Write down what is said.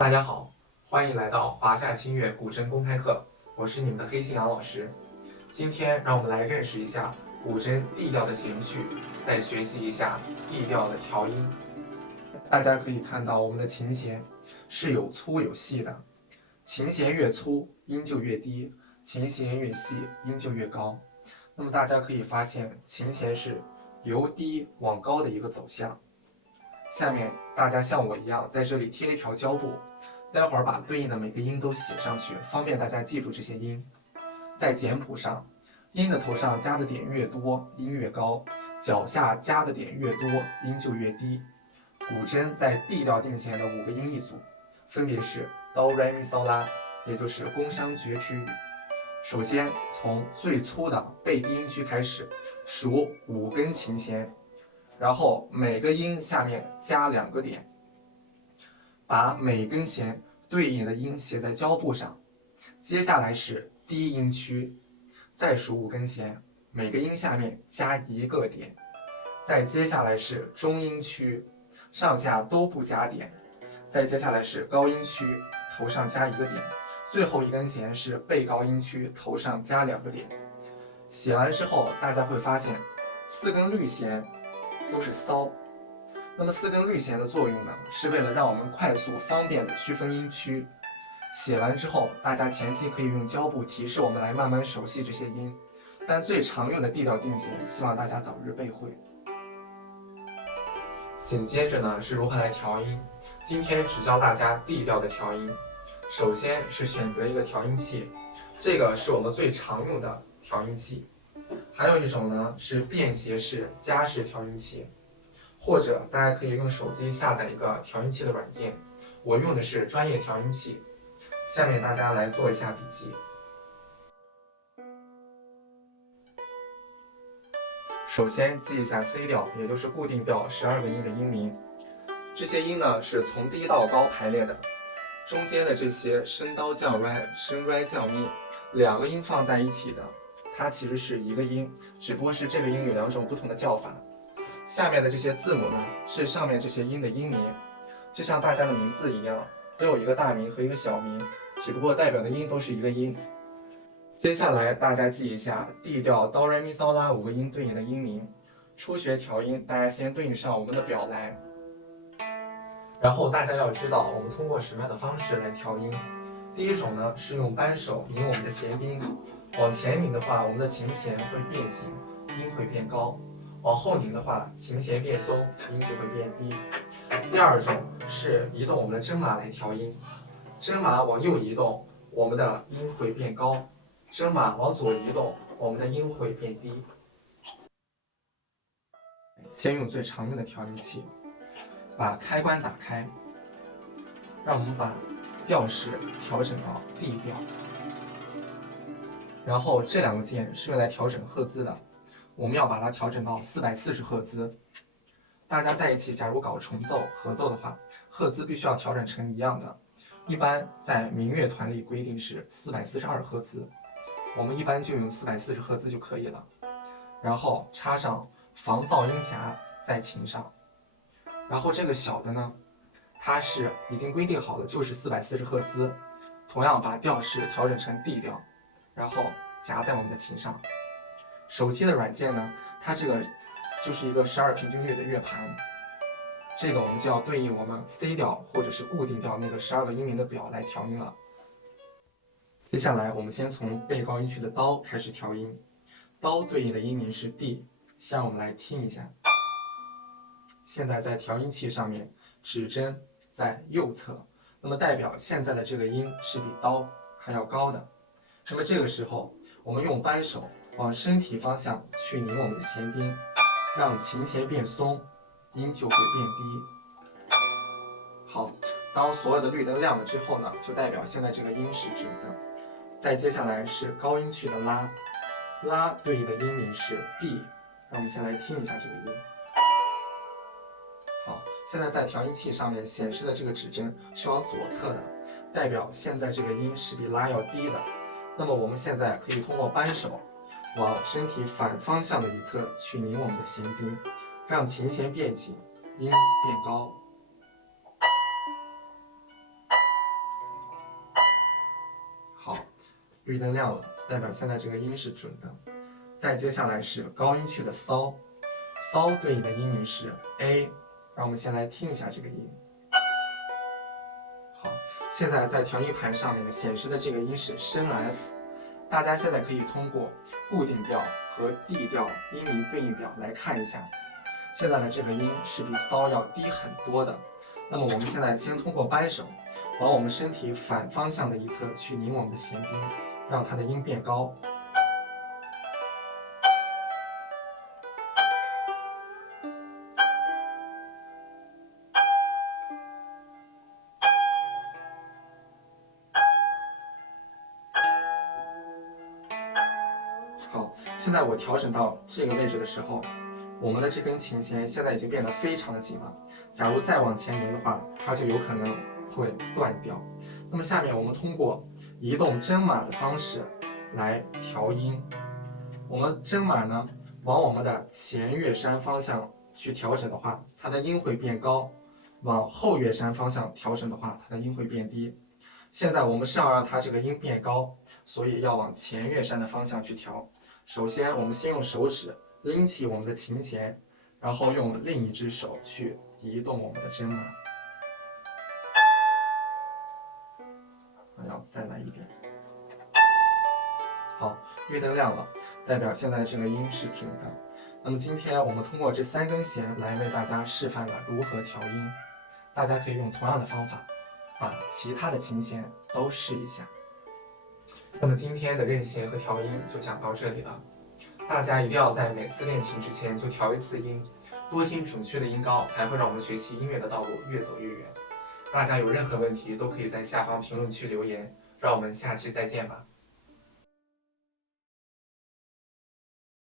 大家好，欢迎来到华夏清乐古筝公开课，我是你们的黑心杨老师。今天让我们来认识一下古筝 D 调的弦序，再学习一下 D 调的调音。大家可以看到，我们的琴弦是有粗有细的，琴弦越粗，音就越低；琴弦越细，音就越高。那么大家可以发现，琴弦是由低往高的一个走向。下面大家像我一样，在这里贴一条胶布，待会儿把对应的每个音都写上去，方便大家记住这些音。在简谱上，音的头上加的点越多，音越高；脚下加的点越多，音就越低。古筝在 D 调定弦的5个音一组，分别是哆来咪嗦拉，也就是宫商角徵羽。首先从最粗的背低音区开始，数5根琴弦，然后每个音下面加2个点，把每根弦对应的音写在胶布上。接下来是低音区，再数5根弦，每个音下面加1个点。再接下来是中音区，上下都不加点。再接下来是高音区，头上加1个点。最后一根弦是背高音区，头上加2个点。写完之后，大家会发现4根绿弦都是骚。那么4根绿弦的作用呢，是为了让我们快速方便的区分音区。写完之后，大家前期可以用胶布提示我们来慢慢熟悉这些音，但最常用的 D 调定弦，希望大家早日背会。紧接着呢，是如何来调音。今天只教大家 D 调的调音。首先是选择一个调音器，这个是我们最常用的调音器。还有一种呢是便携式夹式调音器，或者大家可以用手机下载一个调音器的软件，我用的是专业调音器。下面大家来做一下笔记。首先记一下 C 调，也就是固定调12个音的音名。这些音呢是从低到高排列的，中间的这些升刀降 Re、升 Re 降咪2个音放在一起的，它其实是一个音，只不过是这个音有2种不同的叫法。下面的这些字母呢，是上面这些音的音名，就像大家的名字一样，都有一个大名和一个小名，只不过代表的音都是一个音。接下来大家记一下 D 调哆来咪嗦拉5个音对应的音名。初学调音，大家先对应上我们的表来。然后大家要知道我们通过什么样的方式来调音。第一种呢是用扳手拧我们的弦钉，往前拧的话，我们的琴弦会变紧，音会变高；往后拧的话，琴弦变松，音就会变低。第二种是移动我们的针马来调音，针马往右移动，我们的音会变高；针马往左移动，我们的音会变低。先用最常用的调音器，把开关打开，让我们把调式调整到 D 调。然后这2个键是用来调整赫兹的，我们要把它调整到440赫兹。大家在一起假如搞重奏、合奏的话，赫兹必须要调整成一样的。一般在民乐团里规定是442赫兹，我们一般就用440赫兹就可以了。然后插上防噪音夹在琴上，然后这个小的呢，它是已经规定好的，就是440赫兹。同样把调式调整成 D 调，然后夹在我们的琴上。手机的软件呢，它这个就是一个12平均律的乐盘，这个我们就要对应我们 C 调或者是固定调那个12个音名的表来调音了。接下来我们先从背高音区的刀开始调音，刀对应的音名是 D， 先让我们来听一下。现在在调音器上面，指针在右侧，那么代表现在的这个音是比刀还要高的。那么这个时候，我们用扳手往身体方向去拧我们的弦钉，让琴弦变松，音就会变低。好，当所有的绿灯亮了之后呢，就代表现在这个音是准的。再接下来是高音区的拉，拉对应的音名是 B， 让我们先来听一下这个音。好，现在在调音器上面显示的这个指针是往左侧的，代表现在这个音是比拉要低的。那么我们现在可以通过扳手往身体反方向的一侧去拧我们的弦钉，让琴弦变紧，音变高。绿灯亮了，代表现在这个音是准的。再接下来是高音区的骚，骚对应的音云是 A， 让我们先来听一下这个音。好，现在在调音盘上面显示的这个音是升 F， 大家现在可以通过固定调和 D 调音云对应表来看一下，现在的这个音是比骚要低很多的。那么我们现在先通过扳手往我们身体反方向的一侧去拧我们的弦钉，让它的音变高。好，现在我调整到这个位置的时候，我们的这根琴弦现在已经变得非常的紧了。假如再往前拧的话，它就有可能会断掉。那么下面我们通过移动针码的方式来调音。我们针码呢，往我们的前乐山方向去调整的话，它的音会变高；往后乐山方向调整的话，它的音会变低。现在我们是要让它这个音变高，所以要往前乐山的方向去调。首先，我们先用手指拎起我们的琴弦，然后用另一只手去移动我们的针码。要再来一点。好，绿灯亮了，代表现在这个音是准的。那么今天我们通过这3根弦来为大家示范了如何调音，大家可以用同样的方法把其他的琴弦都试一下。那么今天的认弦和调音就讲到这里了，大家一定要在每次练琴之前就调一次音，多听准确的音高，才会让我们学习音乐的道路越走越远。大家有任何问题都可以在下方评论区留言，让我们下期再见吧。